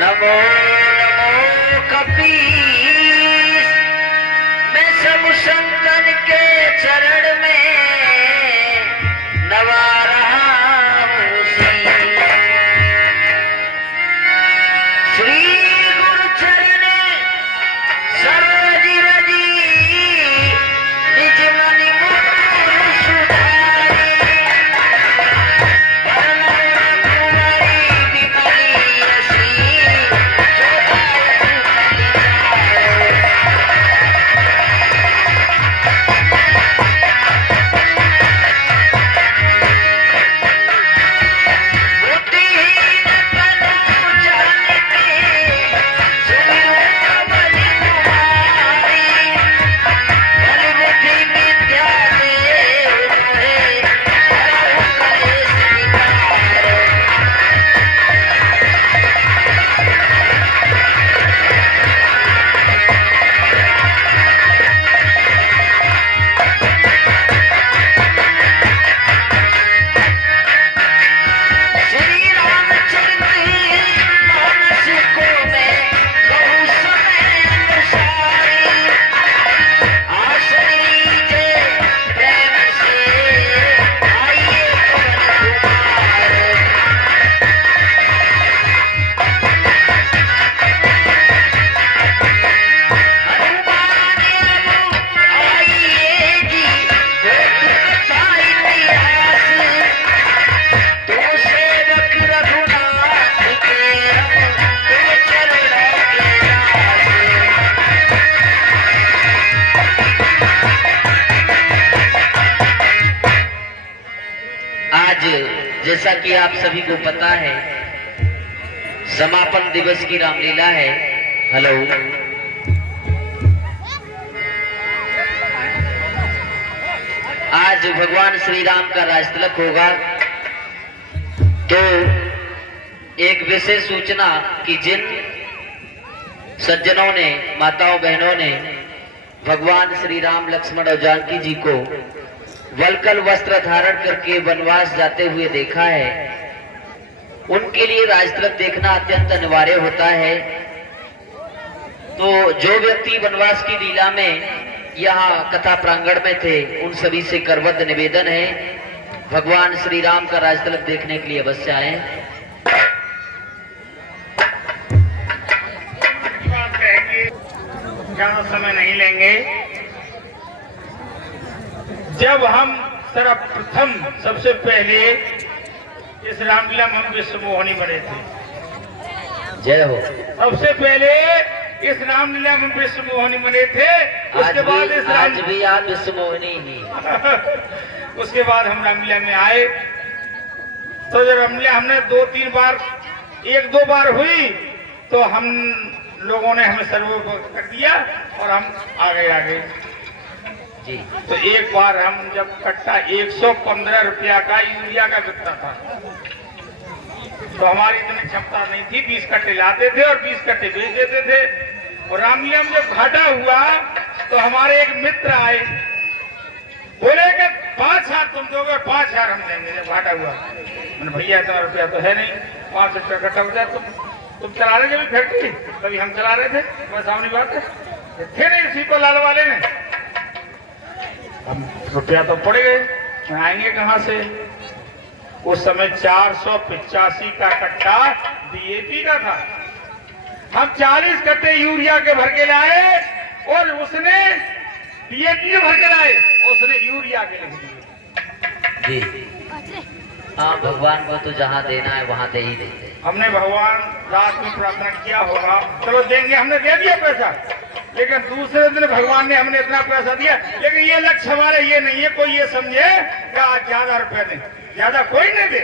नमो नमो कपीस, मैं सब संतन के चरण में नवा रहा हूँ श्री गुरु चरण सरोज रजी, निज मनि मुकुर सुधारी, जैसा कि आप सभी को पता है समापन दिवस की रामलीला है। हेलो, आज भगवान श्री राम का राजतिलक होगा। तो एक विशेष सूचना कि जिन सज्जनों ने, माताओं बहनों ने भगवान श्री राम, लक्ष्मण और जानकी जी को वलकल वस्त्र धारण करके वनवास जाते हुए देखा है, उनके लिए राजतिलक देखना अत्यंत अनिवार्य होता है। तो जो व्यक्ति वनवास की लीला में यहाँ कथा प्रांगण में थे, उन सभी से करबद्ध निवेदन है, भगवान श्री राम का राजतिलक देखने के लिए अवश्य आए। ज्यादा समय नहीं लेंगे। जब हम सर्वप्रथम सबसे पहले इस रामलीला में हम विश्वमोहिनी बने थे, जय हो। सबसे पहले इस रामलीला में विश्वमोहिनी बने थे। उसके बाद आज भी आप विश्वमोहिनी ही उसके बाद हम रामलीला में आए। तो जब रामलीला हमने 2-3 बार, 1-2 बार हुई तो हम लोगों ने हमें सर्वोपरि कर दिया और हम आगे जी। तो एक बार हम जब कट्टा 115 रुपया का यूरिया का बिकता था, तो हमारी इतनी क्षमता नहीं थी। 20 कट्टे लाते थे और 20 कट्टे बेच देते थे। और रामलीला में जब घाटा हुआ तो हमारे एक मित्र आए, बोले कि 5,000 तुम दोगे, 5,000 हम देंगे। जब घाटा हुआ, मैंने भैया इतना रुपया तो है नहीं, 5 रुपया कट्टा हो जाए। तुम चला रहे थे फैक्ट्री, कभी हम चला रहे थे, बस सामने बात है, थे नहीं इसी को लाल वाले ने। हम रुपया तो पड़ गए, आएंगे कहाँ से? उस समय 485 का कट्टा डीएपी का था। हम 40 कट्टे यूरिया के भर के लाए और उसने डीएपी भर के लाए, उसने यूरिया के लिख दिए। जी हाँ, भगवान को तो जहाँ देना है वहाँ दे ही देते। हमने भगवान रात में प्रार्थना किया होगा, चलो देंगे, हमने दे दिया पैसा। लेकिन दूसरे दिन भगवान ने हमने इतना पैसा दिया, लेकिन ये लक्ष्य हमारे ये नहीं है कोई ये समझे कि आज ज्यादा रुपया दें, ज्यादा कोई नहीं दे।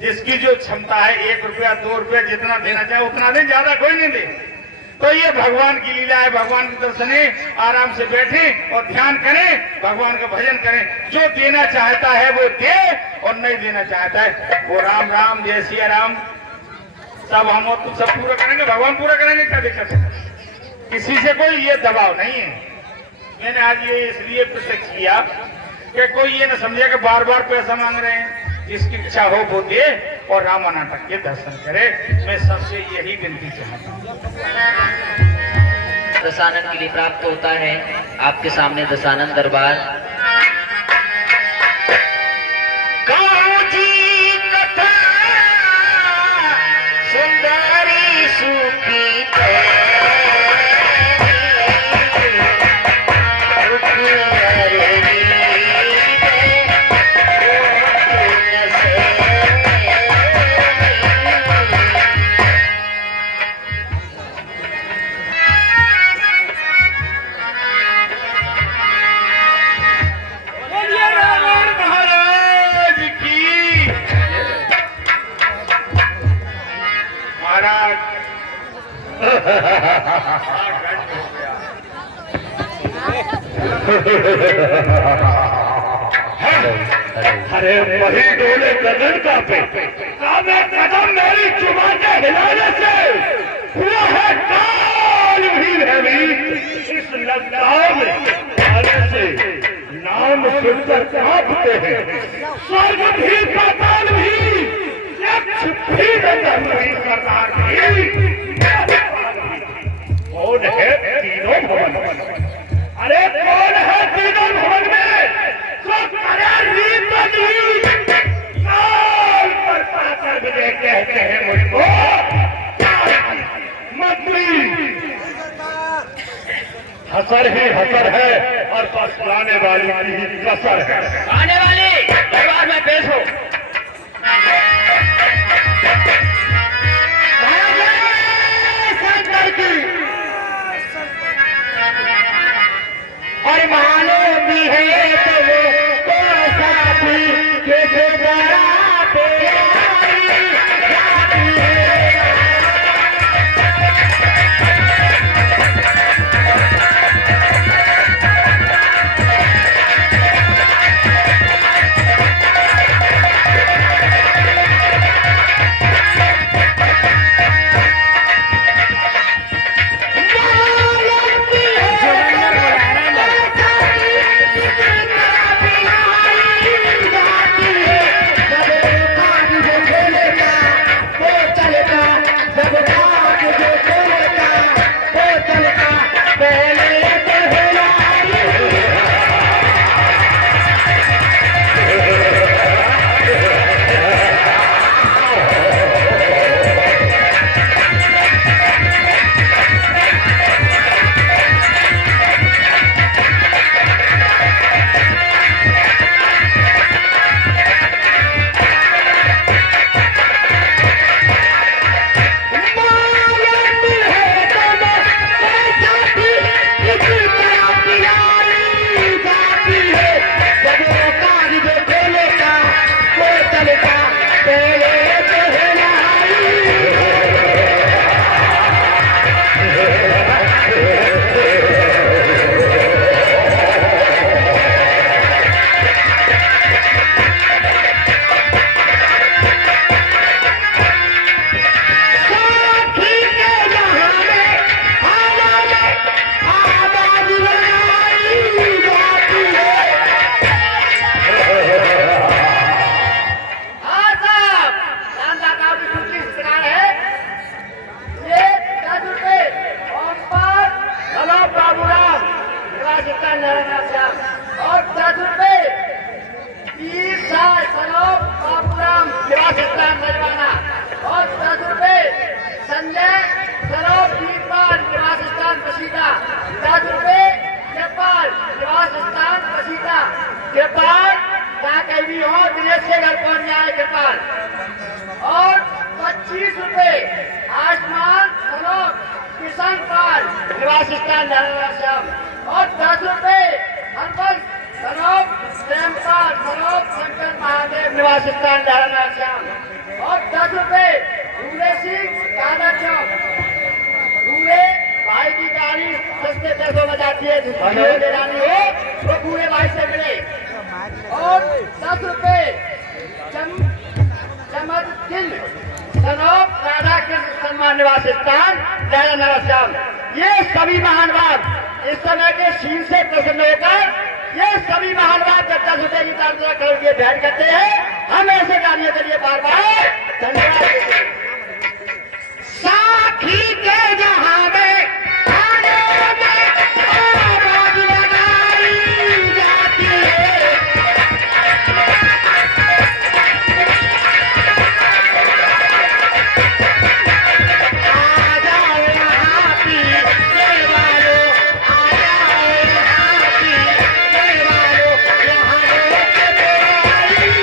जिसकी जो क्षमता है 1 रुपया 2 रुपया जितना देना चाहे उतना दे, ज्यादा कोई नहीं दे। तो ये भगवान की लीला है। भगवान के दर्शने आराम से बैठे और ध्यान करें, भगवान का भजन करें। जो देना चाहता है वो दे और नहीं देना चाहता है वो राम राम, जय सिया राम। सब हम और तुम सब पूरा करेंगे, भगवान पूरा करेंगे, क्या दिक्कत है? किसी से कोई ये दबाव नहीं है। मैंने आज ये इसलिए प्रत्यक्ष किया कि कोई ये न समझे कि बार बार पैसा मांग रहे हैं। जिसकी इच्छा हो वो दे और रामा नाटक के दर्शन करे। मैं सबसे यही विनती चाहता हूँ। दशानन के लिए प्राप्त होता है आपके सामने दशानन दरबार। सुंदरी सुखी अरे वही डोले गगन का पे कदम मेरी चुमा के हिलाने से हुआ है काल भी इस ललकार में आने से नाम सुनकर कांपते हैं। स्वर्ग भी पाताल भी यक्ष भी नहीं सरदार भी। कौन है तीनों भवन? अरे कौन है तीनों भवन में जो करे रीत रीत काल पर पाकर विजय कहते हैं मुझको मंत्री। हसर ही हसर है और बस लाने वाली की ही कसर है। आने वाली दरबार में पेश हो। शंकर की और मालूम भी है तो वो साथी के जरा पे जाती है। और 10 रुपए 20 साल सलोक बाबूराम निवासस्थान नजवाना और 10 रुपए संजय सलोक बीरपाल निवासस्थान बसीदा 10 रुपए जयपाल निवासस्थान बसीदा जयपाल जहाँ कहीं भी हो विदेश से घर पहुंच जाए जयपाल और 25 रुपए आसमान सलोक किसान पाल निवासस्थान धर्मराम और 10 रुपए हरबंस सलोक प्रेमपाल सलोक शंकर महादेव निवासस्थान धर्मराम और 10 रुपए भूले सिंह कादा चौक भूले भाई की गाड़ी सस्ते पैसों में जाती है जिसको लेनी हो तो भूले भाई से मिले और 10 रुपए चमदुद्दीन सनोप राधा कृष्ण सम्मान निवास स्थान दयानंद नरस्याम। ये सभी महानुभाव इस समय के शीन से प्रसन्न होकर ये सभी महानुभाव 10 रुपए की 10 करोड़ की भेंट करते हैं। हम ऐसे कार्य के लिए बार बार साखी के जहां में आने में आवाज लगाई जाती है। आ जाओ यहाँ पीने वालों, आ जाओ यहाँ पीने वालों, यहाँ रोक दो आई।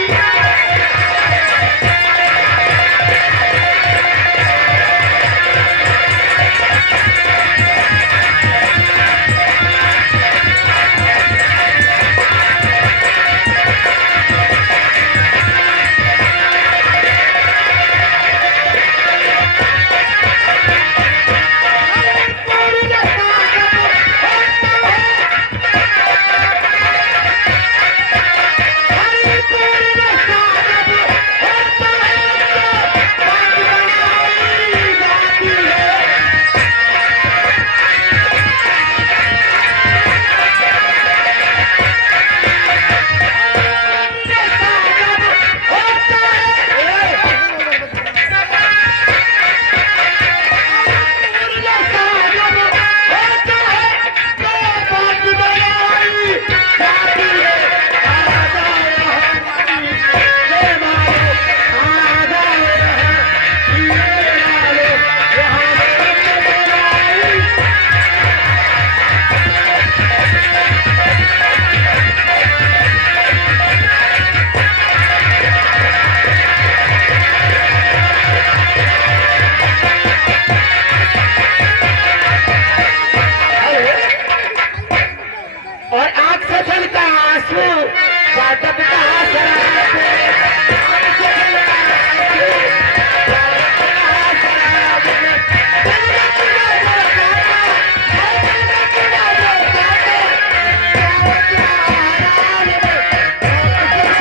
और आंख से छलका आंसू, फाटक का शराब, आंख से छलका आंसू, फाटक का शराब, जन्नत में जो खाता, है जन्नत में जो खाता, जाओ प्यार में, आंख से छलका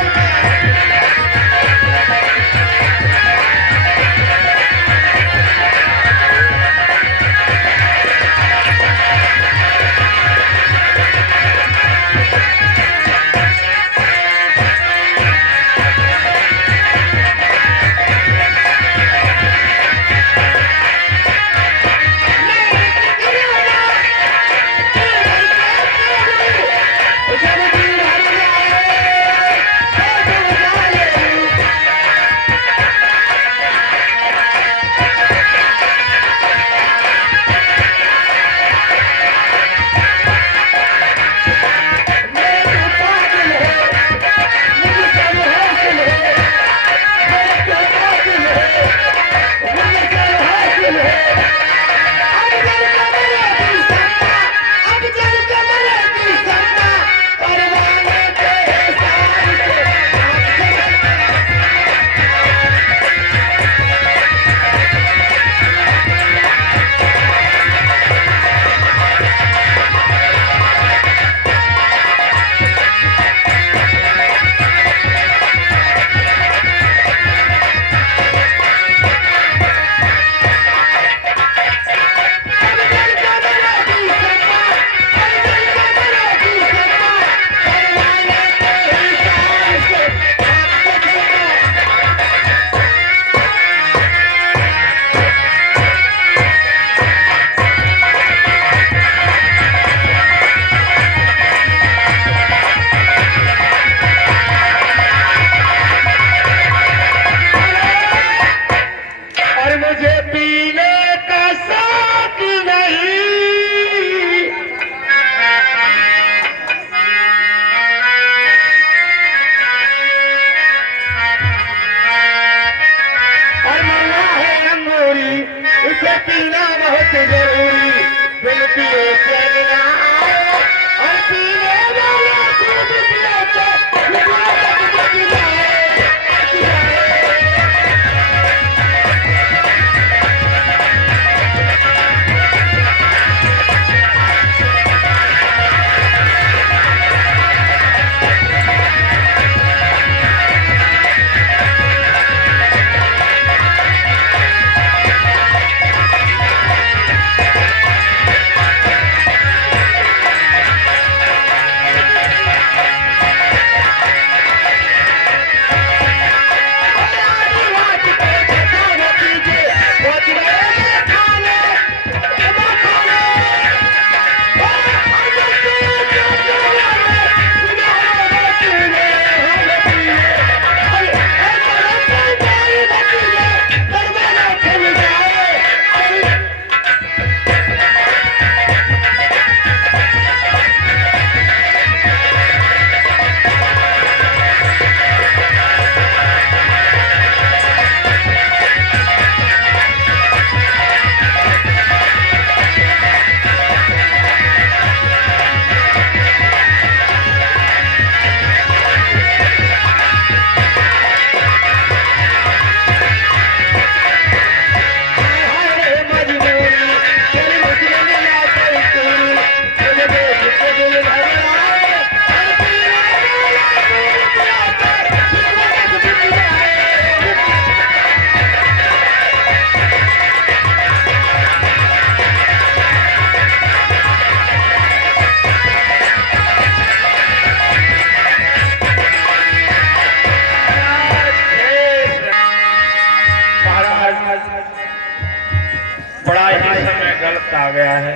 बड़ा ही समय गलत आ गया है।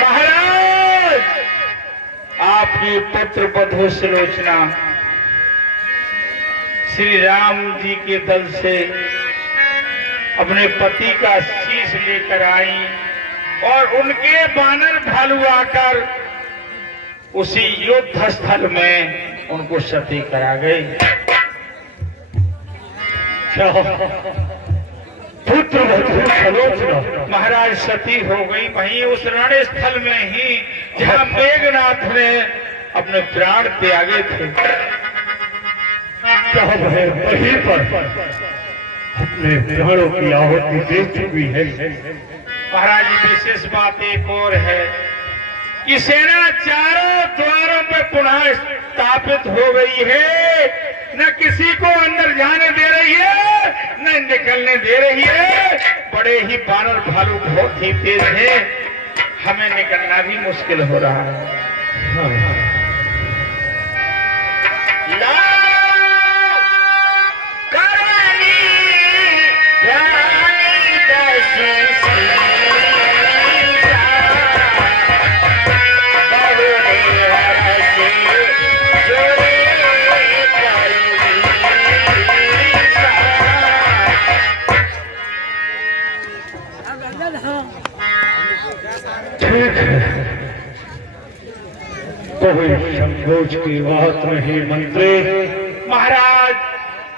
महाराज, आपकी पुत्र बधू सुलोचना श्री राम जी के दल से अपने पति का शीश लेकर आई और उनके बानर भालू आकर उसी युद्ध स्थल में उनको सती करा गई। पुत्र सुलोचना महाराज सती हो गई वहीं उस रण स्थल में ही जहाँ मेघनाथ ने अपने प्राण त्यागे थे। वहीं पर अपने प्राणों की आहुति दे चुकी है। महाराज, विशेष बात एक और है कि सेना चारों द्वारों पे पुनः स्थापित हो गई है। न किसी को अंदर जाने दे रही है, न निकलने दे रही है। बड़े ही बानर भालू बहुत ही तेज हैं, हमें निकलना भी मुश्किल हो रहा है। ठीक है, कोई संकोच की बात नहीं मंत्री। महाराज,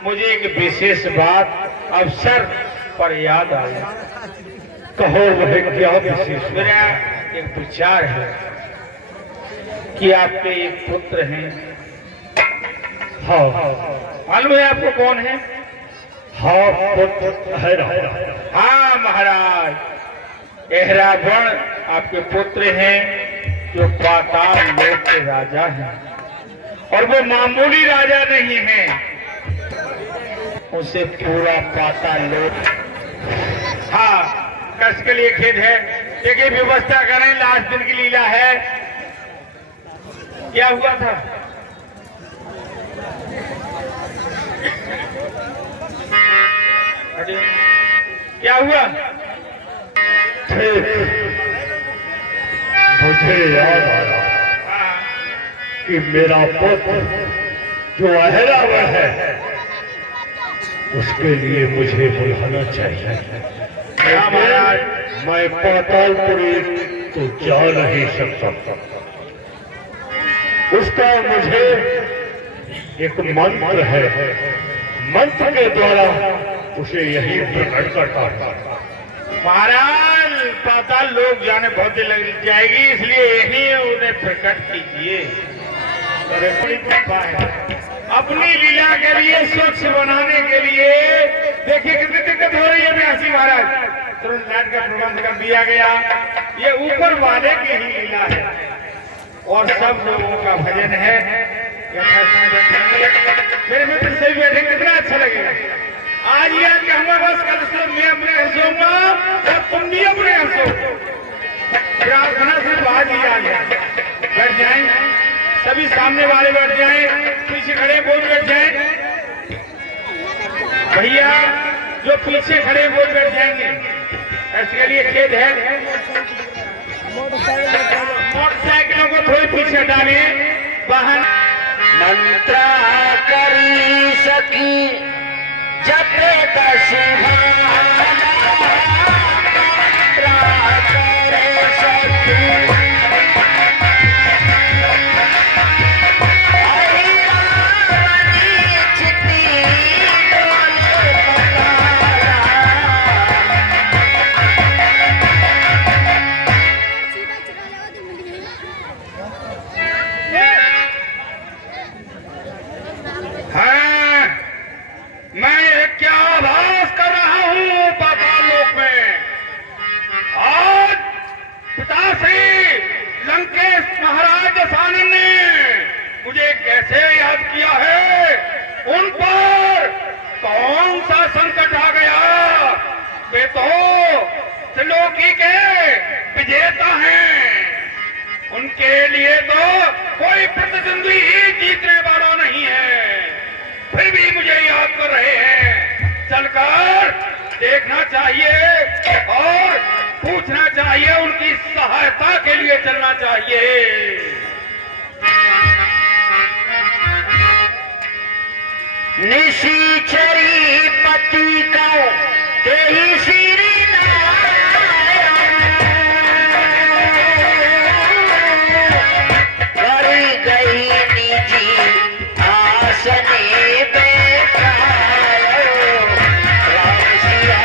मुझे एक विशेष बात अवसर पर याद आई। कहो वह क्या विशेष? मेरा एक विचार है कि आपके एक पुत्र हैं। हाँ, मालूम है आपको कौन है? हाँ, पुत्र है। हाँ महाराज, एहरावण आपके पुत्र हैं जो पाताल लोक के राजा हैं, और वो मामूली राजा नहीं है, उसे पूरा पाताल लोक। हाँ, कष्ट के लिए खेद है, एक व्यवस्था करें, लास्ट दिन की लीला है। क्या हुआ था? क्या हुआ? मुझे याद आया कि मेरा पुत्र जो अहरावण है उसके लिए मुझे बुलाना चाहिए। मैं पातालपुरी तो जा नहीं सकता। उसका मुझे एक मंत्र है, मंत्र के द्वारा उसे यही प्रकट करता है। महाराज, पाताल लोग जाने बहुत देर लग जाएगी, इसलिए यही उन्हें प्रकट कीजिए। अपनी लीला के लिए, स्वच्छ बनाने के लिए। देखिए कितनी दिक्कत हो रही है व्यासी महाराज। तुरंत लाइट का प्रबंध कर दिया गया। ये ऊपर वाले की ही लीला है और सब लोगों का भजन है। मेरे मित्र से बैठे, कितना अच्छा लगेगा। आज ये कहूँगा बस, कल से मैं अपने हंसूंगा और तुम भी अपने हंसो। प्रार्थना सिर्फ आज ही आ गया। बैठ जाएं, सभी सामने वाले बैठ जाएं, पीछे खड़े वो बैठ जाएं। भैया जो पीछे खड़े वो बैठ जाएंगे, इसके लिए खेद है। मोटरसाइकिलों को थोड़ी पीछे डालिए। वाहन मंत्र करी सकी जपे कैसे याद किया है, उन पर कौन सा संकट आ गया। वे तो त्रिलोकी के विजेता हैं, उनके लिए तो कोई प्रतिद्वंदी ही जीतने वाला नहीं है, फिर भी मुझे याद कर रहे हैं। चलकर देखना चाहिए और पूछना चाहिए, उनकी सहायता के लिए चलना चाहिए। निशीचरी पति का तेही श्री कर गई निजी आसने बैठायो राम सिया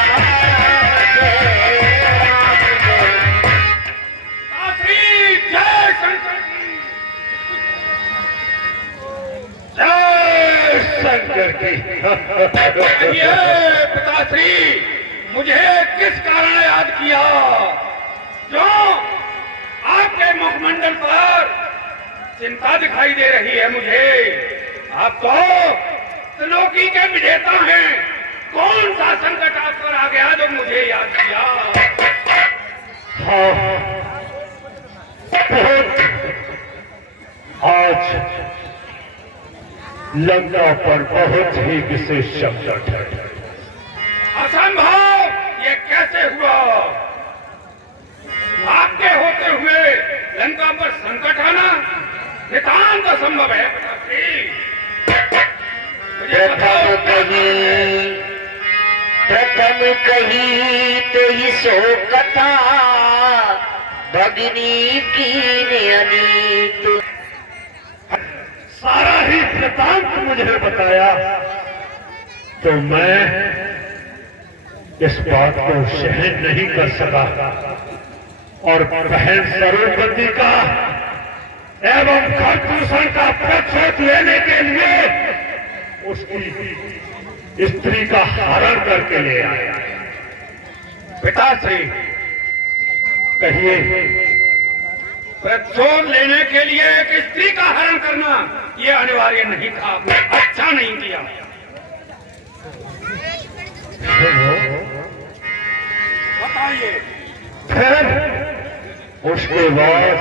काशी जय शंकर की, जय शंकर की। ये पिताश्री, मुझे किस कारण याद किया? जो आपके मुखमंडल पर चिंता दिखाई दे रही है मुझे। आप तो त्रिलोकी के विजेता हैं, कौन सा संकट आप पर आ गया जो मुझे याद किया? हाँ, बहुत आज लंका पर बहुत ही विशेष संकट है। असंभव, ये कैसे हुआ? आपके होते हुए लंका पर संकट आना नितांत असंभव है पिताश्री। मुझे बताओ प्रथम कही तेही सो कथा भगिनी की अनीत। सारा ही वृतांत मुझे बताया तो मैं इस बात को सहन नहीं कर सका और बहन सरोपति का एवं खरदूषण का प्रतिशोध लेने के लिए उसकी स्त्री का हरण करके ले आया। पिताश्री, कहिए। प्रतिशोध लेने के लिए एक स्त्री का हरण करना ये अनिवार्य नहीं था, आपने अच्छा नहीं किया। बताइए। फिर उसके बाद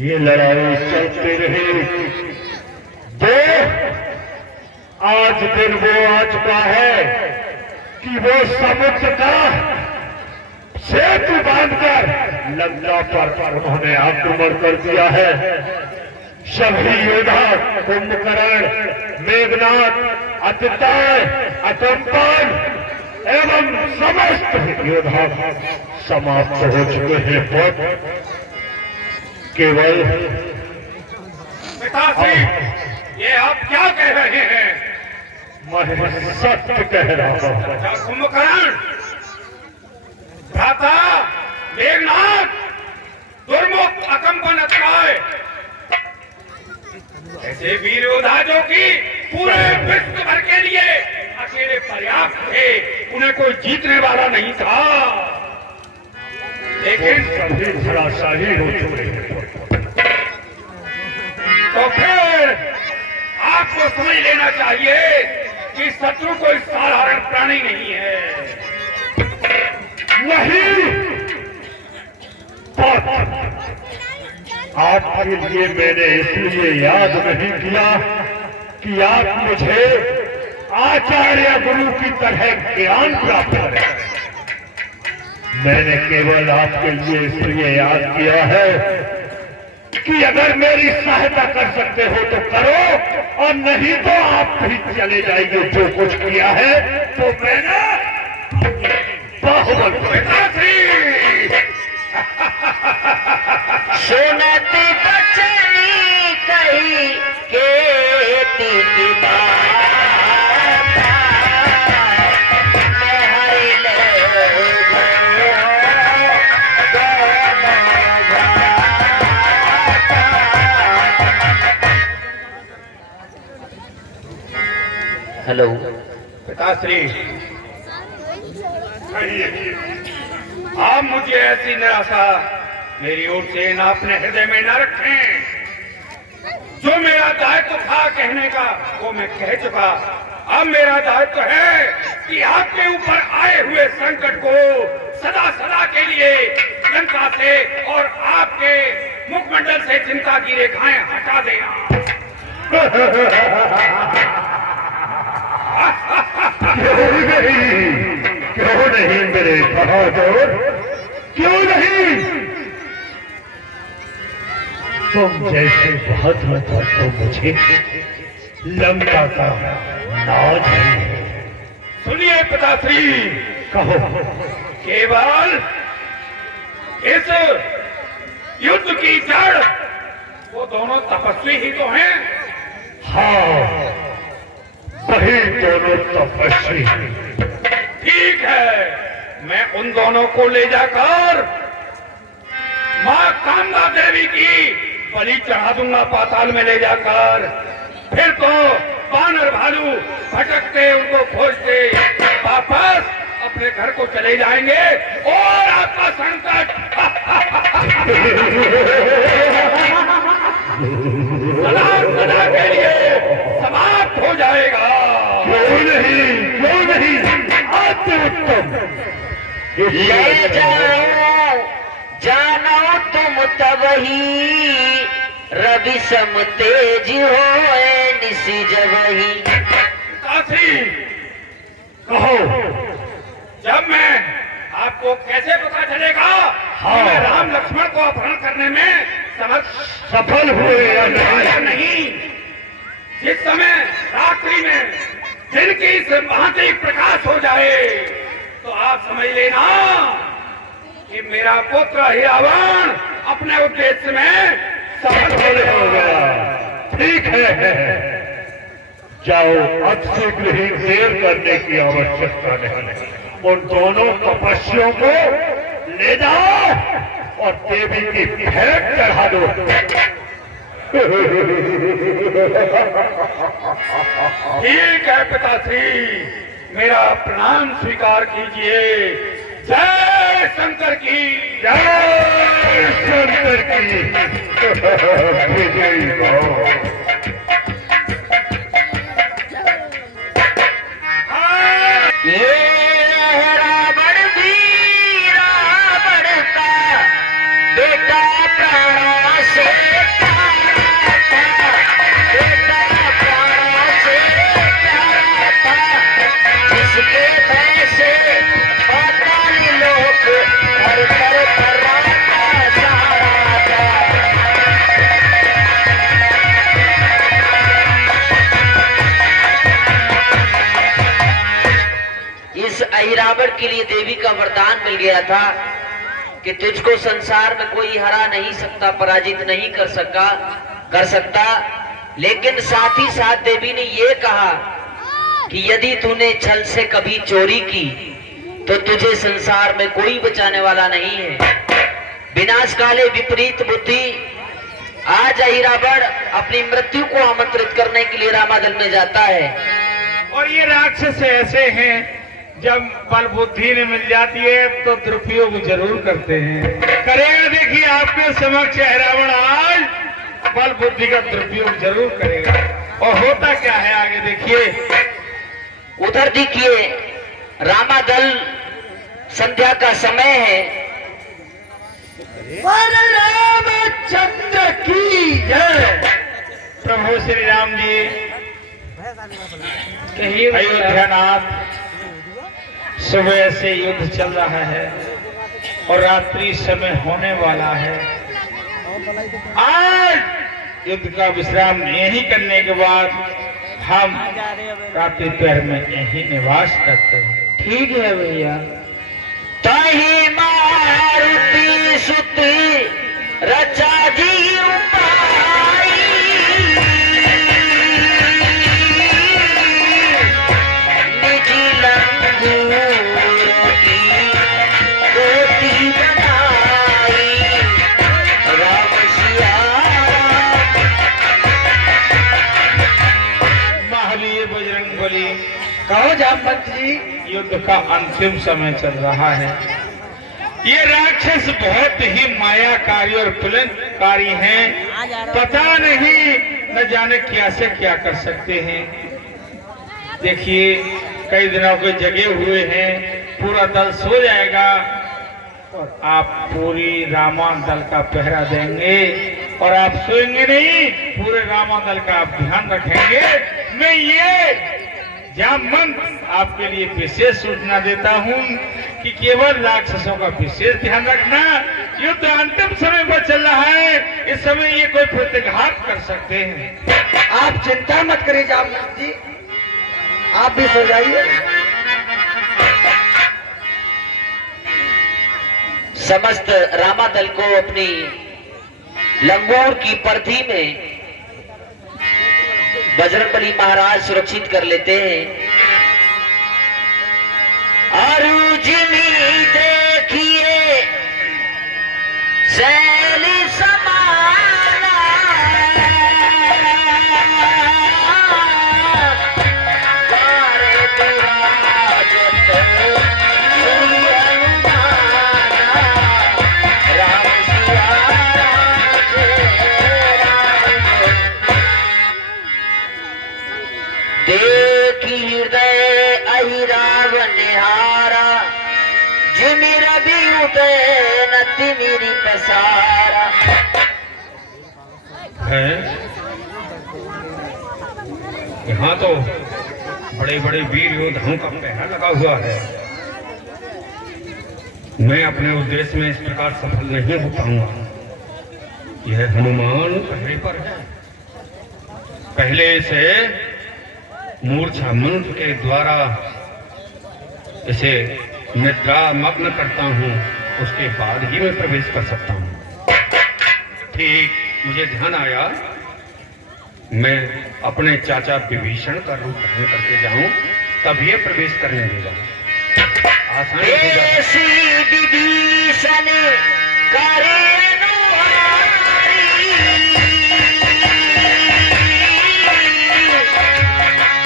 ये लड़ाई चलती रही। दो आज दिन वो आ चुका है कि वो समुद्र का सेतु बांधकर लंका पर उन्होंने आक्रमण कर दिया है। सभी योद्धा कुंभकर्ण, मेघनाथ, अतिताय, अतंपन एवं समस्त योद्धा समाप्त हो चुके हैं। बहुत केवल पिताश्री, ये आप क्या कह रहे हैं? मैं सत्य कह रहा हूं। क्या कुंभकर्ण, भ्राता, मेघनाथ, दुर्मुख, अकंपन, अतराय ऐसे वीर योद्धा जो कि पूरे विश्व भर के लिए अकेले पर्याप्त थे, उन्हें कोई जीतने वाला नहीं था, लेकिन सभी धराशायी हो चुके हैं। तो फिर आपको समझ लेना चाहिए कि शत्रु कोई साधारण प्राणी नहीं है। नहीं, आपके लिए मैंने इसलिए याद नहीं किया कि आप मुझे आचार्य गुरु की तरह ज्ञान प्राप्त करें। मैंने केवल आपके लिए इसलिए याद किया है कि अगर मेरी सहायता कर सकते हो तो करो, और नहीं तो आप भी चले जाइए। जो कुछ किया है तो मैंने बाहुबल सुनती बचनी कही केती की बात मैं हरि ले हेलो पिताश्री, आप मुझे ऐसी निराशा मेरी ओर से न अपने हृदय में न रखें। जो मेरा दायित्व था कहने का वो मैं कह चुका। अब मेरा दायित्व है कि आपके ऊपर आए हुए संकट को सदा सदा के लिए लंका से और आपके मुखमंडल से चिंता की रेखाएं हटा देना। नहीं, नहीं मेरे बहादुर, क्यों नहीं? तुम जैसे बहादुर था तो मुझे लंका का नाज है। सुनिए पिताश्री, कहो। केवल इस युद्ध की जड़ वो दोनों तपस्वी ही तो हैं। हाँ, वही दोनों तपस्वी। ठीक है, मैं उन दोनों को ले जाकर माँ कामना देवी की बलि चढ़ा दूंगा पाताल में ले जाकर। फिर तो बानर भालू भटकते उनको खोजते वापस अपने घर को चले जाएंगे और आपका संकट सदा के लिए समाप्त हो जाएगा। क्यों नहीं, अति उत्तम। ले जाओ जानो तुम तब ही रवि सम तेज होए निसी जबही। काशी, कहो। जब मैं आपको कैसे पता चलेगा कि मैं राम लक्ष्मण को अपहरण करने में सफल हुए या नहीं? जिस समय रात्रि में दिन की भांति प्रकाश हो जाए तो आप समझ लेना कि मेरा पुत्र ही रावण अपने उद्देश्य में सफल हो गया। ठीक है, जाओ, अतिशीघ्र ही देर करने की आवश्यकता नहीं। उन दोनों तपस्वियों को ले जाओ और देवी की भेंट चढ़ा दो। ठीक है पिताश्री, मेरा प्रणाम स्वीकार कीजिए। जय शंकर की जय शंकर की विजयी हो। ये रावण भी रावण का बेटा प्राणों से प्यारा था, बेटा प्राणों से प्यारा था, जिसके भय से पाताल लोक हर कर थर्राता सारा था। इस अहिरावण के लिए देवी का वरदान मिल गया था कि तुझको संसार में कोई हरा नहीं सकता, पराजित नहीं कर सकता। लेकिन साथ ही साथ देवी ने यह कहा कि यदि तूने छल से कभी चोरी की तो तुझे संसार में कोई बचाने वाला नहीं है। विनाश काले विपरीत बुद्धि। आज अहिरावण अपनी मृत्यु को आमंत्रित करने के लिए रामादल में जाता है। और ये राक्षस ऐसे हैं, जब बल बुद्धि ने मिल जाती है तो दुरुपयोग जरूर करते हैं। करेगा, देखिए आपके समक्ष रावण आज बल बुद्धि का दुरुपयोग जरूर करेगा। और होता क्या है आगे देखिए। उधर देखिए रामादल संध्या का समय है। रामचंद्र की जय। प्रभु श्री राम जी अयोध्यानाथ, सुबह से युद्ध चल रहा है और रात्रि समय होने वाला है। आज युद्ध का विश्राम यहीं करने के बाद हम रात्रि पहर में यहीं निवास करते हैं। ठीक है भैया। ताही मारुति सुति रचा जी उपाई, निजी लंगूरों की रोटी बनाई, राम सिया महावीर बजरंग बली। कहो जामवंत जी। युद्ध का अंतिम समय चल रहा है। ये राक्षस बहुत ही मायाकारी और प्रलयकारी हैं। पता नहीं न जाने क्या से क्या कर सकते हैं। देखिए कई दिनों के जगे हुए हैं, पूरा दल सो जाएगा और आप पूरी रावण दल का पहरा देंगे और आप सोएंगे नहीं, पूरे रावण दल का आप ध्यान रखेंगे। मैं ये जामवंत आपके लिए विशेष सूचना देता हूं कि केवल राक्षसों का विशेष ध्यान रखना। युद्ध अंतिम समय पर चल रहा है, इस समय ये कोई प्रतिघात कर सकते हैं। आप चिंता मत करिए जामवंत जी, आप भी सो जाइए। समस्त रामादल को अपनी लंगूर की परथी में बजरंगबली महाराज सुरक्षित कर लेते हैं। अर्जुनी देखिए शैल समाना, तारे विराजत सूर्य अनुमाना, राम सिया राम जय राम। देखी हृदय अहि रावण हारा, जिमि रवि उदय न तिमिरि पसारा। है यहाँ तो बड़े बड़े वीर योद्धाओं का पहरा लगा हुआ है। मैं अपने उद्देश्य में इस प्रकार सफल नहीं हो पाऊंगा। यह हनुमान पहरे पर है। पहले से मूर्छा मंत्र के द्वारा इसे निद्रा मग्न करता हूँ, उसके बाद ही मैं प्रवेश कर सकता हूँ। ठीक मुझे ध्यान आया, मैं अपने चाचा विभीषण का रूप धारण करके जाऊं, तब ये प्रवेश करने देगा। आसानी हो जाएगी। ऐसी विभीषण करे अनुहारी,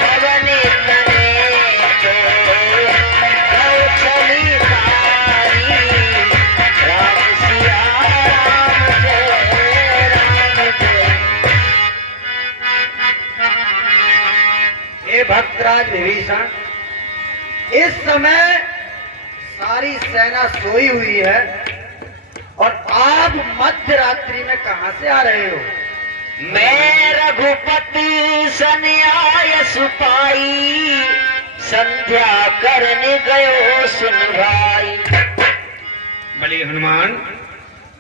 पवन तने के कौशली कारी, राम सिया राम जय राम जय। हे भक्तराज विभीषण, इस समय सारी सेना सोई हुई है और आप मध्य रात्रि में कहां से आ रहे हो? मैं रघुपति सन्याय सुपाई, संध्या करने गयो सुन भाई। बलि हनुमान,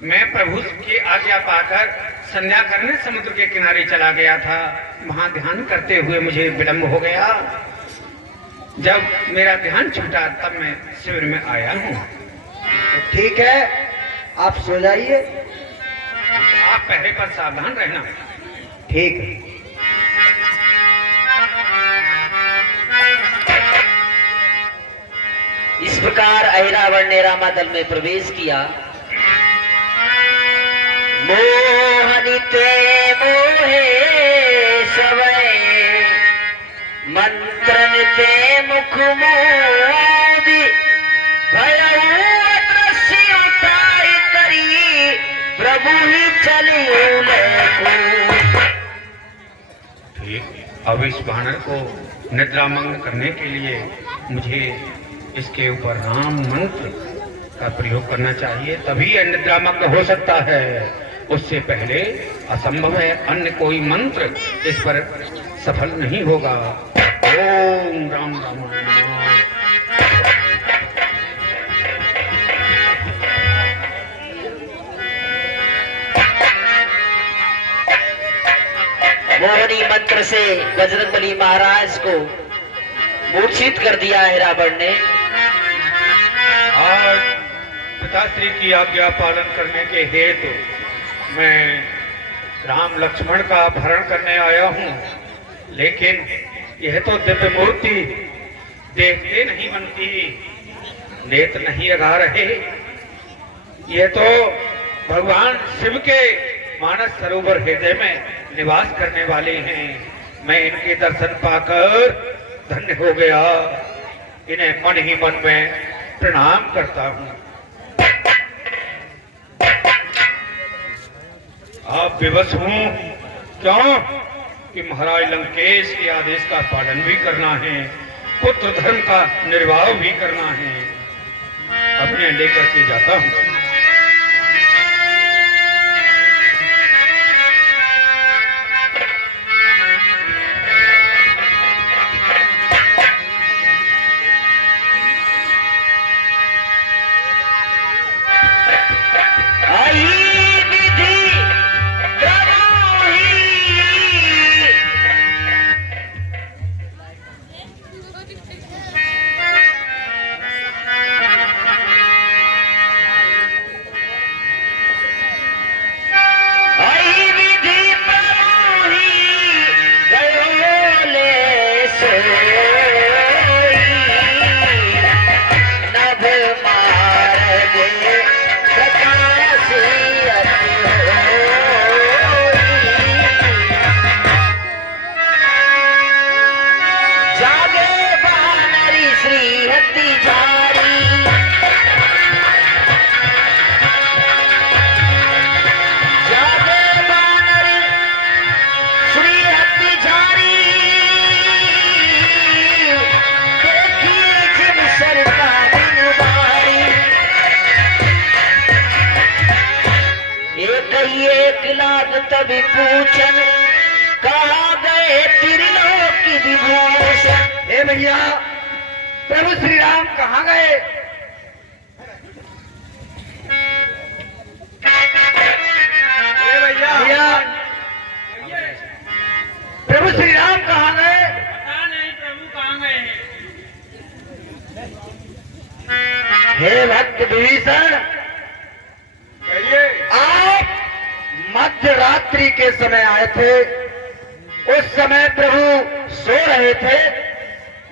मैं प्रभु की आज्ञा पाकर संध्या करने समुद्र के किनारे चला गया था। वहां ध्यान करते हुए मुझे विलंब हो गया। जब मेरा ध्यान छूटा तब मैं शिविर में आया हूँ। तो ठीक है, आप सो जाइए। आप पहरे पर सावधान रहना। ठीक है। इस प्रकार अहिरावण ने रामादल में प्रवेश किया। मोहनिते मोहे सवै, मंत्रन ते मुख मोदी, भयउ अदृश्य उतार करी, प्रभु ही चलियो लेखो। ठीक, अब इस बानर को निद्रामग्न करने के लिए मुझे इसके ऊपर राम मंत्र का प्रयोग करना चाहिए, तभी यह निद्रामग्न हो सकता है। उससे पहले असंभव है, अन्य कोई मंत्र इस पर सफल नहीं होगा। ओम राम राम राम। मोहनी मंत्र से बजरंगबली महाराज को मूर्छित कर दिया है रावण ने। आज पिताश्री की आज्ञा पालन करने के हेतु मैं राम लक्ष्मण का अपहरण करने आया हूँ, लेकिन यह तो दिव्य मूर्ति देखते नहीं बनती, नेत्र नहीं लगा रहे। यह तो भगवान शिव के मानस सरोवर हृदय में निवास करने वाले हैं। मैं इनके दर्शन पाकर धन्य हो गया। इन्हें मन ही मन में प्रणाम करता हूँ। आप विवश हूँ क्यों कि महाराज लंकेश के आदेश का पालन भी करना है, पुत्र धर्म का निर्वाह भी करना है। अपने लेकर के जाता हूँ। तभी पूछन कहाँ गए त्रिलोक विभूषण। हे भैया, प्रभु श्री राम कहाँ गए? ए भैया, भैया, प्रभु श्री राम कहाँ गए? पता नहीं प्रभु कहाँ गए हैं। हे भक्त विभीषण, कहिए। आप मध्य रात्रि के समय आए थे। उस समय प्रभु सो रहे थे,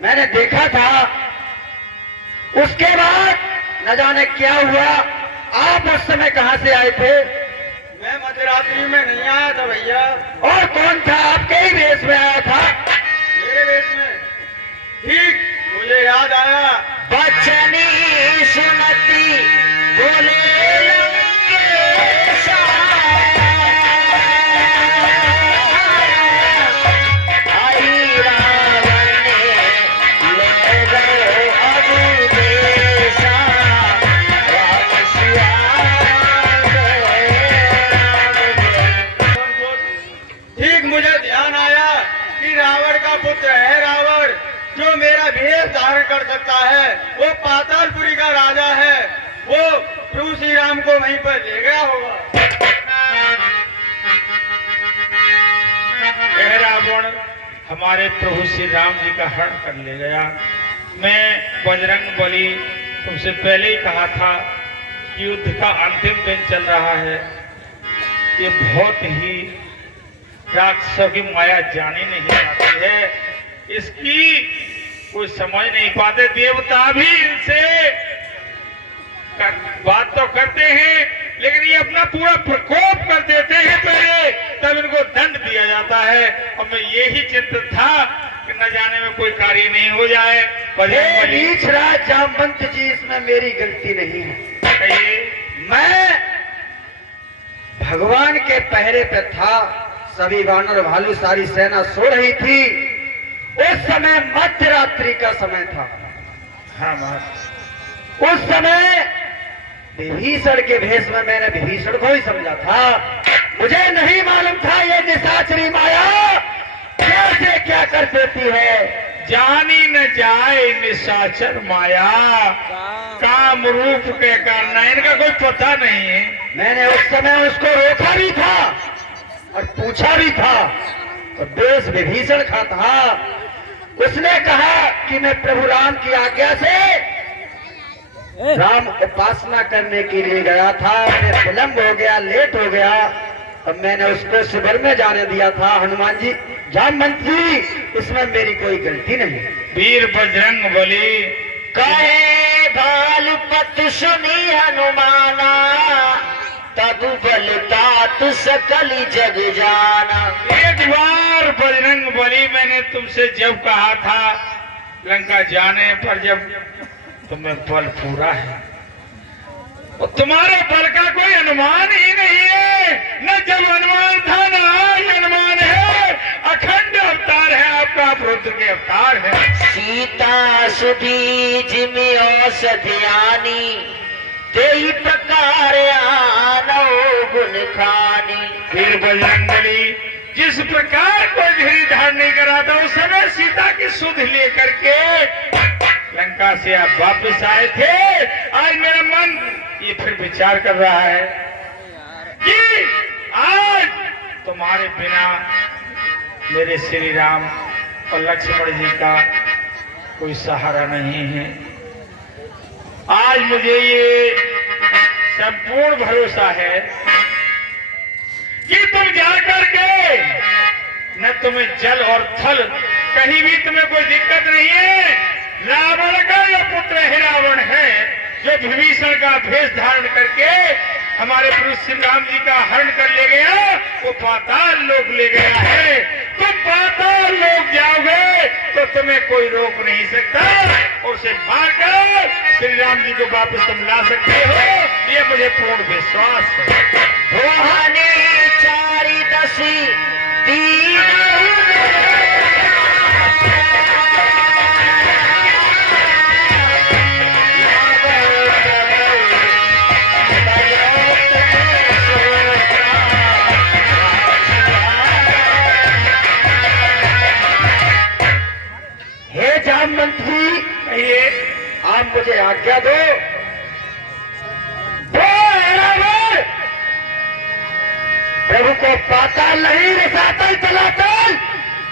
मैंने देखा था। उसके बाद न जाने क्या हुआ। आप उस समय कहां से आए थे? मैं मध्यरात्रि में नहीं आया था भैया, और कौन था? आपके ही वेश में आया था। मेरे वेश में। ठीक, मुझे याद आया। बचनी सुनती बोले लंकेश, आई रावण ले गए अवधेशा, राम सिया ठीक, मुझे ध्यान आया कि रावण का पुत्र है रावण, जो मेरा भेष धारण कर सकता है। वो पातालपुरी का राजा है। वो प्रभु श्री राम को वहीं पर ले गया होगा। यह रावण हमारे प्रभु श्री राम जी का हरण कर ले गया। मैं बजरंग बली तुमसे पहले ही कहा था कि युद्ध का अंतिम दिन चल रहा है। ये बहुत ही राक्षसों की माया जानी नहीं आती है, इसकी कोई समझ नहीं पाते। देवता भी इनसे बात तो करते हैं, लेकिन ये अपना पूरा प्रकोप कर देते हैं पहले, तब इनको दंड दिया जाता है। और मैं यही चिंतित था कि न जाने में कोई कार्य नहीं हो जाए। हे नीचराज जामवंत जी, इसमें मेरी गलती नहीं है। कहिए। मैं भगवान के पहरे पे था। सभी वानर भालू सारी सेना सो रही थी। उस समय मध्य रात्रि का समय था। हाँ महाराज। उस समय विभीषण के भेष में मैंने विभीषण को ही समझा था। मुझे नहीं मालूम था ये निशाचरी माया कैसे क्या कर देती है। जानी न जाए निशाचर माया, काम रूप के कारण इनका कोई पता नहीं है। मैंने उस समय उसको रोका भी था और पूछा भी था, और देश विभीषण का था। उसने कहा कि मैं प्रभु राम की आज्ञा से राम उपासना करने के लिए गया था, मैं विलंब हो गया, लेट हो गया। अब मैंने उसको शिविर में जाने दिया था। हनुमान जी, जामवंत जी, इसमें मेरी कोई गलती नहीं। वीर बजरंग बली कहे भालुपत सुनी हनुमाना, तब बलतात सकल जग जाना। एक बार बजरंग बली मैंने तुमसे जब कहा था लंका जाने पर, जब तुम्हें बल पूरा है, और तुम्हारे बल का कोई अनुमान ही नहीं है। न जब अनुमान था न आज अनुमान है। अखंड अवतार है आपका, आप रुद्र के अवतार है। सीता सुधी जिमि औषधियानी, तेई प्रकार आनो गुण खानी। वीर बजरंग बली, जिस प्रकार कोई धीरे धारण नहीं करा था, उस समय सीता की सुध लेकर के लंका से आप वापस आए थे। आज मेरा मन ये फिर विचार कर रहा है कि आज तुम्हारे बिना मेरे श्री राम और लक्ष्मण जी का कोई सहारा नहीं है। आज मुझे ये संपूर्ण भरोसा है कि तुम जाकर के, न तुम्हें जल और थल कहीं भी तुम्हें कोई दिक्कत नहीं है। रावण का जो पुत्र है रावण है, जो विभीषण का भेष धारण करके हमारे प्रभु श्री राम जी का हरण कर ले गया, वो पाताल लोक ले गया है। तुम पाताल लोक जाओगे तो तुम्हें कोई रोक नहीं सकता, और उसे मारकर श्री राम जी को वापस तुम ला सकते हो, ये मुझे पूर्ण विश्वास है। रोहाने चारी दसी तीन राम मुझे आज्ञा दो। प्रभु को पाताल नहीं रसातल तलातल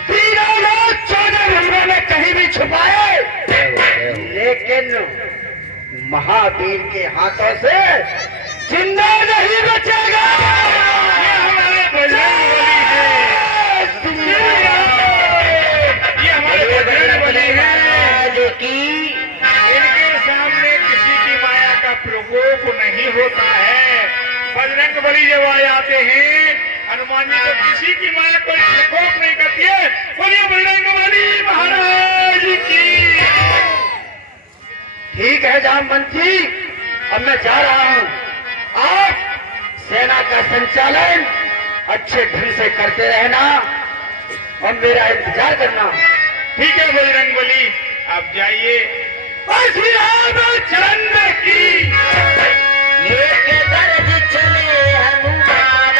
तीनों लोग 14 भुवनों में कहीं भी छुपाए, लेकिन महावीर के हाथों से जिंदा नहीं बचेगा। ये हमारे बजरंग बली है, ये हमारे बजरंग बली है जो कि इनके सामने किसी की माया का प्रकोप नहीं होता है। बजरंग बली जब आ जाते हैं हनुमान जी को किसी की माया कोई प्रकोप नहीं करती है। बोलिए बजरंग बली महाराज की। ठीक है जामवंती, अब मैं जा रहा हूँ। आप सेना का संचालन अच्छे ढंग से करते रहना और मेरा इंतजार करना। ठीक है बजरंग बली, आप जाइए। और श्री रामचंद्र की। ये के दर्द चले हनुमान,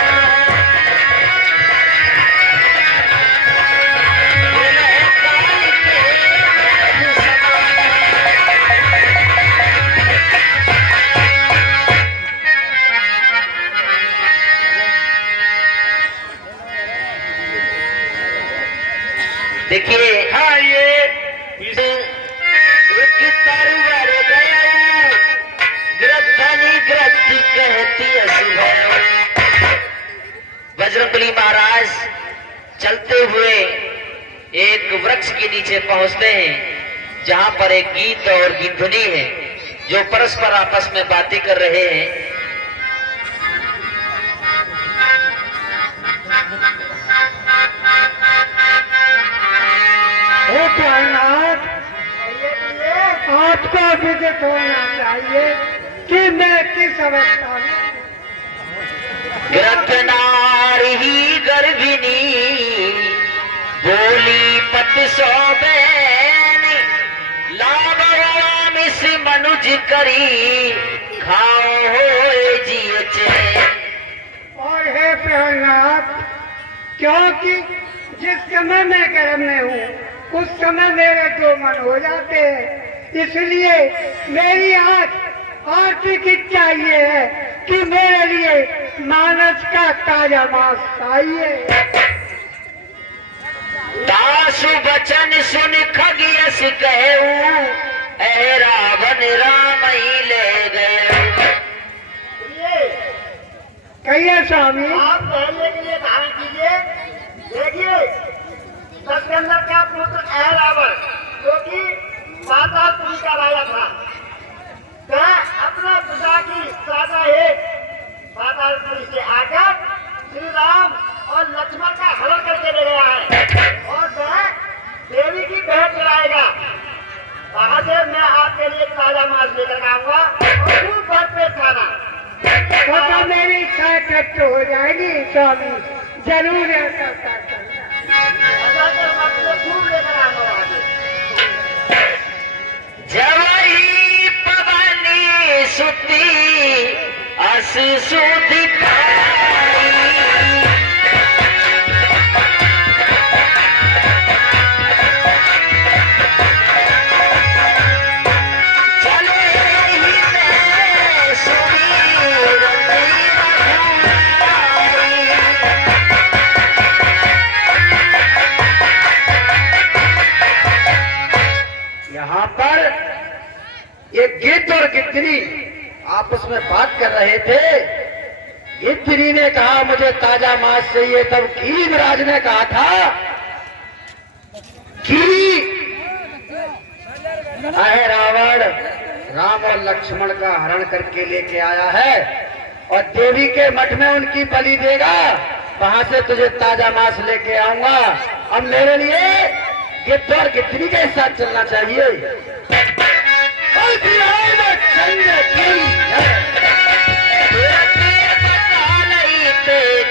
देखिए हाँ ये एक तारुवर गया ग्रद्धनी ग्रद्धि कहती है सुबह। बजरंगबली महाराज चलते हुए एक वृक्ष के नीचे पहुंचते हैं जहां पर एक गीत और गीतनी है जो परस्पर आपस में बातें कर रहे हैं। हे प्राणनाथ, आपको विदित होना चाहिए कि मैं किस अवस्था में। ग्रद्धनारी ही गर्भिणी बोली पति सो बैनी, लाभ से मनुज करी खाओ होए जिए चैन। और हे प्रहलाद, क्योंकि जिस समय मैं गर्भ में हूँ उस समय मेरे दो मन हो जाते हैं, इसलिए मेरी आज आर्थिक इच्छा ये है कि मेरे लिए मानस का ताजा मांस चाहिए। दासु बचन सुन खगियस कहूँ, ऐ रावण राम ही ले गए। कहिए स्वामी। आप पहनने के लिए धारण कीजिए। देखिए दशकंदर का पुत्र रावण जो कि पातालपुरी का राजा था, वह अपने पिता की साजा एक पातालपुरी से आकर श्री राम और लक्ष्मण का हरण करके ले गया है और वह देवी की भेंट चढ़ाएगा। वहां से मैं आपके लिए ताजा मांस लेकर आऊंगा और खूब भरपेट खाना। तो मेरी इच्छा तृप्त हो जाएगी स्वामी, जरूर ऐसा करना। खूब लेकर आऊंगा वहां से। जवही पवनी सुती अस सुधि पाई, चले ही मैं सुमीरती मधुराई। यहाँ पर एक गिद्ध और गिद्धनी आपस में बात कर रहे थे। गिद्धनी ने कहा मुझे ताजा मांस चाहिए, तब गिरिराज ने कहा था कि अहे रावण राम और लक्ष्मण का हरण करके लेके आया है और देवी के मठ में उनकी बलि देगा, वहां से तुझे ताजा मांस लेके आऊंगा। अब मेरे लिए गिद्ध और गिद्धनी के साथ चलना चाहिए।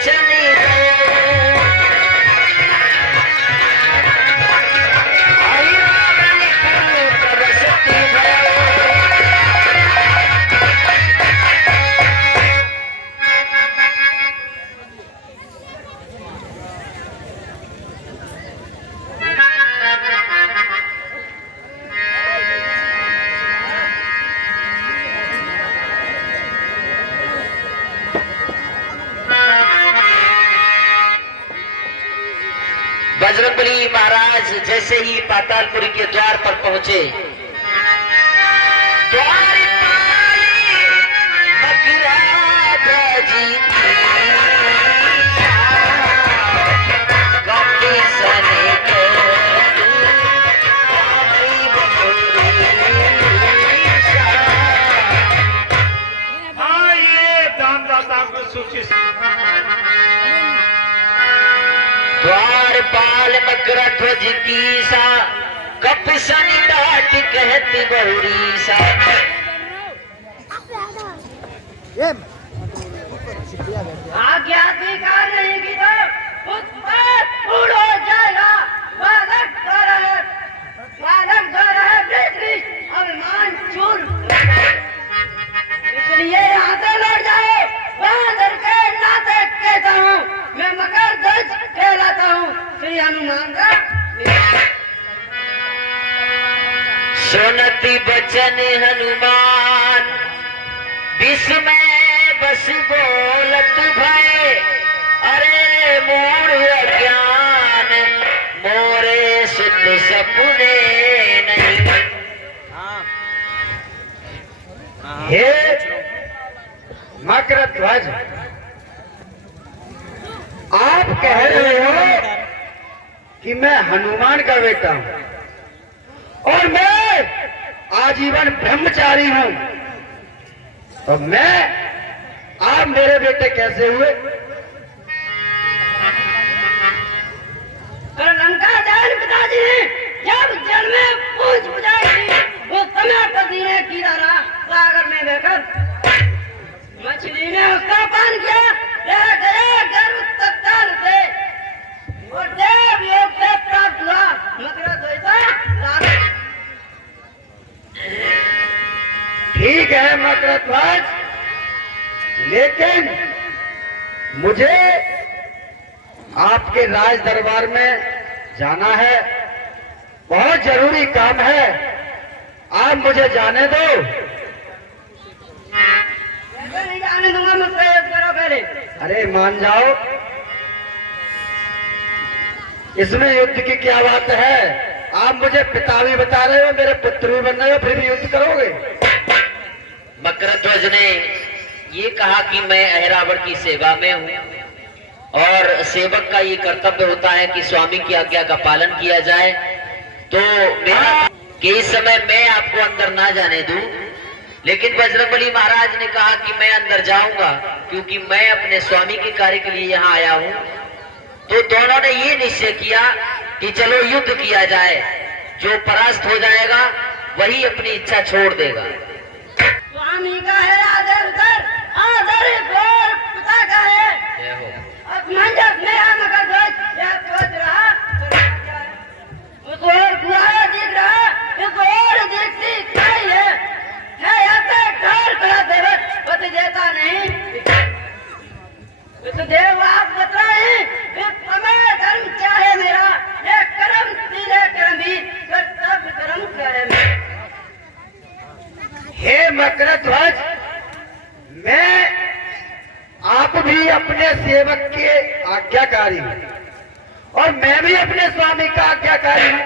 चली बजरंगबली महाराज जैसे ही पातालपुरी के द्वार पर पहुंचे, द्वार हाँ, ये दानदाता को सूची द्वारपाल मकरध्वज की सा कप सन डाट कहत बहुरी सा। आज्ञा स्वीकार नहीं की तो पूर्ण हो जाएगा। बालक द्वारा अभिमान चूर, इसलिए यहाँ से लौट जाओ। बहादुर के नाते कहता हूँ, मैं मकर ध्वज कहलाता हूँ, श्री हनुमान का। सुनति बचन हनुमान विस्मय बस बोलत भय, अरे मूढ़ अज्ञान मोरे सुत सपने नहीं। हे मकरध्वज, आप कह रहे हो कि मैं हनुमान का बेटा हूं और मैं आजीवन ब्रह्मचारी हूं, तो आप मेरे बेटे कैसे हुए? लंका जान पिताजी ने जब जन्मे पूछ बुझाई थी, उस समय पति ने किनारा सागर में बहकर मछली ने उसका पान किया, रह गया गर्भ तत्काल से और देव योग से प्राप्त हुआ मकरध्वज। ठीक है मकरध्वज, लेकिन मुझे आपके राज दरबार में जाना है, बहुत जरूरी काम है, आप मुझे जाने दो। नहीं जाने दूंगा, मुझसे युद्ध करो पहले। अरे मान जाओ, इसमें युद्ध की क्या बात है? आप मुझे पिता भी बता रहे हो, मेरे पुत्र भी बन रहे हो, फिर भी युद्ध करोगे? मकरध्वज ने ये कहा कि मैं अहिरावण की सेवा में हूं और सेवक का ये कर्तव्य होता है कि स्वामी की आज्ञा का पालन किया जाए, तो मेरा कि इस समय मैं आपको अंदर ना जाने दूं। लेकिन बजरंगबली महाराज ने कहा कि मैं अंदर जाऊंगा, क्योंकि मैं अपने स्वामी के कार्य के लिए यहाँ आया हूँ। तो दोनों ने ये निश्चय किया कि चलो युद्ध किया जाए, जो परास्त हो जाएगा वही अपनी इच्छा छोड़ देगा। स्वामी का है आदर कर, आदर और पिता का है अपमंजस में है मकरध्वज। यह सोच रहा उस और बुआ दिख रहा, इस और देखती कहीं है ऐसे ठार खड़ा देवत पति देता नहीं। तो देव आप बता रहे हैं, समय धर्म क्या है मेरा? ये कर्म सीधे कर्म भी कर्तव्य कर्म कर्म। हे मकरध्वज, मैं आप भी अपने सेवक के आज्ञाकारी हूं और मैं भी अपने स्वामी का आज्ञाकारी हूं।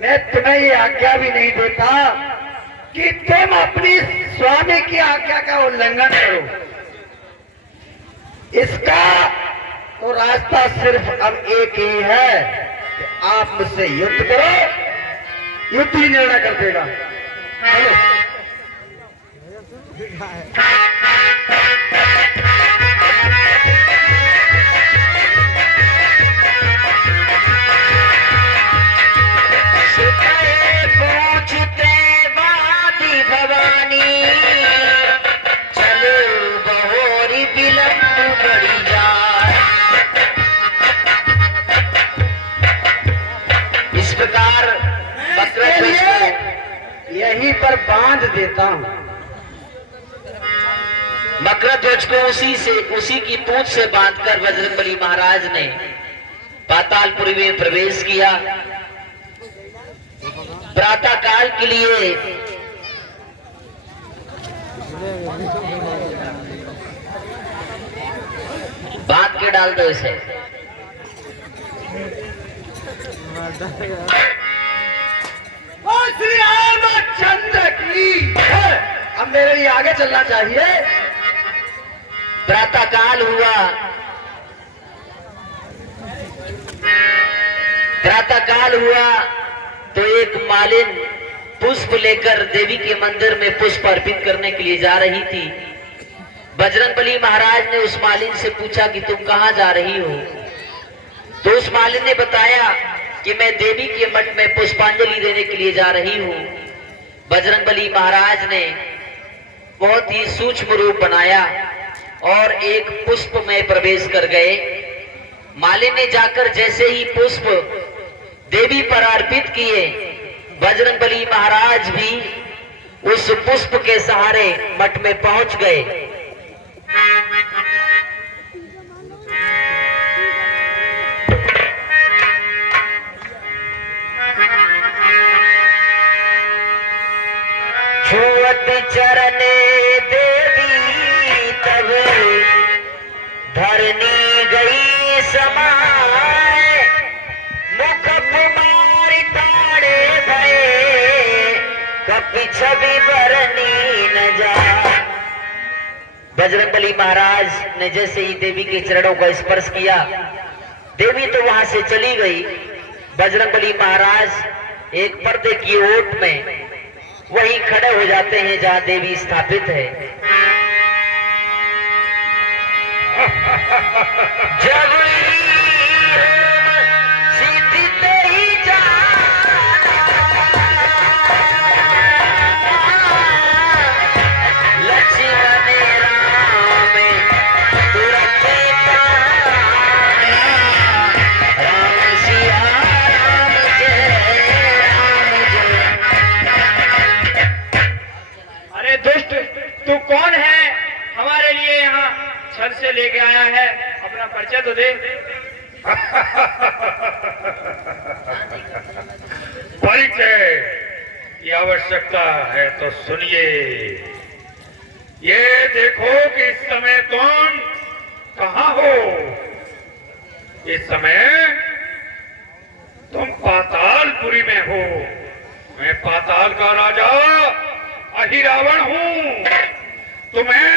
मैं तुम्हें ये आज्ञा भी नहीं देता कि तुम अपनी स्वामी की आज्ञा का उल्लंघन करो। इसका तो रास्ता सिर्फ अब एक ही है कि आप मुझसे युद्ध करो, युद्ध ही निर्णय कर देगा। चलो। पूछते बादी भवानी, चलो बहोरी बिलंब बड़ी जाए। इस प्रकार यहीं पर बांध देता हूं। मकरध्वज को उसी की पूंछ से बांधकर बजरंगबली महाराज ने पातालपुरी में प्रवेश किया। प्रातः काल के लिए बांध के डाल दो इसे। श्री रामचंद्र की। अब मेरे लिए आगे चलना चाहिए। प्रातः काल हुआ। प्रातः काल हुआ तो एक मालिन पुष्प लेकर देवी के मंदिर में पुष्प अर्पित करने के लिए जा रही थी। बजरंगबली महाराज ने उस मालिन से पूछा कि तुम कहां जा रही हो? तो उस मालिन ने बताया कि मैं देवी के मठ में पुष्पांजलि देने के लिए जा रही हूं। बजरंगबली महाराज ने बहुत ही सूक्ष्म रूप बनाया और एक पुष्प में प्रवेश कर गए। मालिन ने जाकर जैसे ही पुष्प देवी पर अर्पित किए, बजरंगबली महाराज भी उस पुष्प के सहारे मठ में पहुंच गए। छुअत चरने देवी तब धरनी गई समाए, मुख कुमारी ताड़े भये, कपि छवि बरनी न जा। बजरंगबली महाराज ने जैसे ही देवी के चरणों को स्पर्श किया, देवी तो वहां से चली गई। बजरंगबली महाराज एक पर्दे की ओट में वहीं खड़े हो जाते हैं जहां देवी स्थापित है। जब सीधी तेरी जाना, लक्ष्मण राम तुरंत पाया, राम सिया राम जय राम जय। अरे दुष्ट, तू कौन है? हमारे लिए यहाँ छल से लेके आया है, अपना परिचय तो दे। परिचय की आवश्यकता है तो सुनिए। ये देखो कि इस समय तुम कहां हो। इस समय तुम पातालपुरी में हो। मैं पाताल का राजा अहिरावण हूं। तुम्हें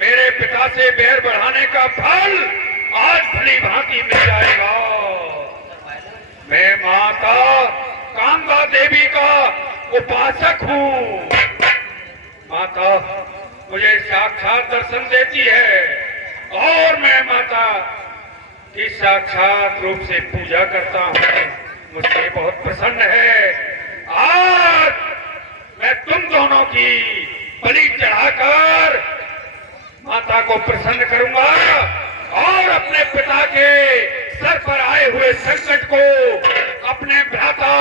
मेरे पिता से बैर बढ़ाने का फल आज भली भांति मिल जाएगा। मैं माता कामदा देवी का उपासक हूँ। माता मुझे साक्षात दर्शन देती है और मैं माता की साक्षात रूप से पूजा करता हूँ। मुझसे बहुत प्रसन्न है। आज मैं तुम दोनों की बलि चढ़ाकर माता को प्रसन्न करूंगा और अपने पिता के सर पर आए हुए संकट को अपने भ्राता,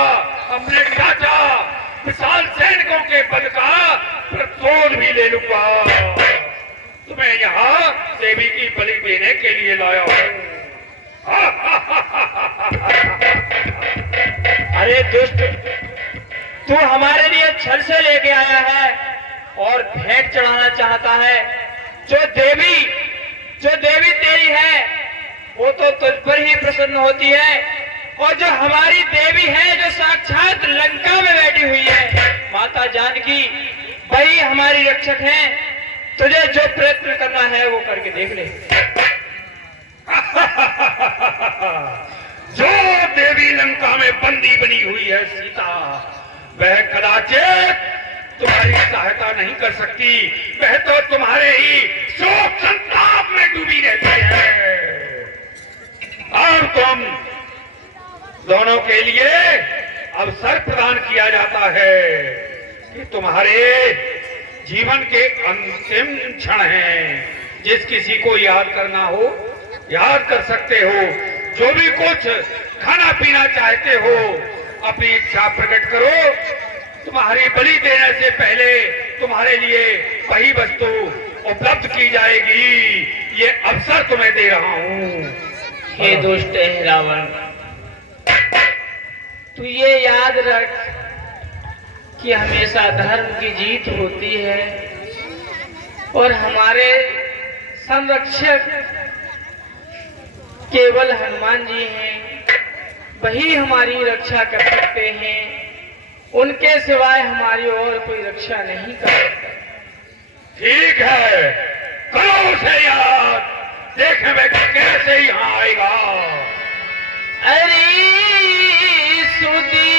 अपने चाचा विशाल सैनिकों के पद का प्रतिशोध भी ले लूंगा। तुम्हें यहाँ देवी की बलि देने के लिए लाया हूँ। अरे दुष्ट, तू हमारे लिए छल से लेके आया है और भेंट चढ़ाना चाहता है। जो देवी तेरी है वो तो तुझ पर ही प्रसन्न होती है, और जो हमारी देवी है, जो साक्षात लंका में बैठी हुई है, माता जानकी, वही हमारी रक्षक है। तुझे जो प्रयत्न करना है वो करके देख ले। जो देवी लंका में बंदी बनी हुई है सीता, वह कदाचित तुम्हारी सहायता नहीं कर सकती। वह तो तुम्हारे ही शोक संताप में डूबी रहती है। और तुम दोनों के लिए अवसर प्रदान किया जाता है कि तुम्हारे जीवन के अंतिम क्षण हैं। जिस किसी को याद करना हो याद कर सकते हो। जो भी कुछ खाना पीना चाहते हो अपनी इच्छा प्रकट करो। तुम्हारी बलि देने से पहले तुम्हारे लिए वही वस्तु उपलब्ध की जाएगी। ये अवसर तुम्हें दे रहा हूँ। हे दुष्ट रावण, तू ये याद रख कि हमेशा धर्म की जीत होती है और हमारे संरक्षक केवल हनुमान जी हैं। वही हमारी रक्षा कर सकते हैं, उनके सिवाय हमारी और कोई रक्षा नहीं कर सकता। ठीक है, करो उसे याद, देखें कैसे यहाँ आएगा। अरे सुदी